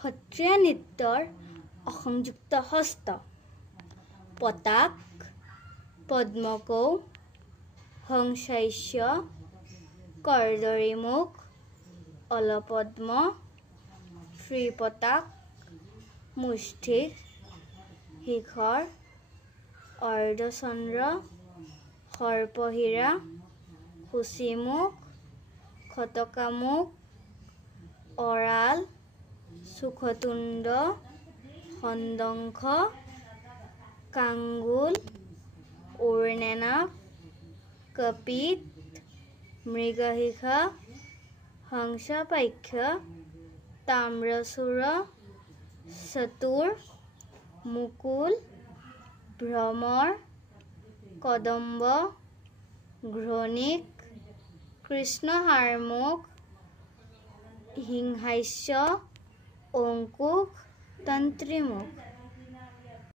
সত্ৰীয়া নৃত্যৰ অসংযুক্ত হস্ত পতাক পদ্মকৌ হংসাস্য কৰ্দৰী মুখ অলপদ্ম শ্ৰীপতাক মুষ্টিক শিখৰ অৰ্ধচন্দ্ৰ সৰ্পহীৰা সূচীমুখ খটকামুখ অৰাল সুখতুণ্ড খণ্ডংখ কাংগুল উৰ্নেনাভ কপিত মৃগশিখা হংসপাক্ষ তাম্ৰচূড় চতুৰ মুকুল ভ্ৰমৰ কদম্ব ঘ্ৰণিক কৃষ্ণহাৰমুখ সিংহাস্য অংকুশ তন্ত্ৰীমুখ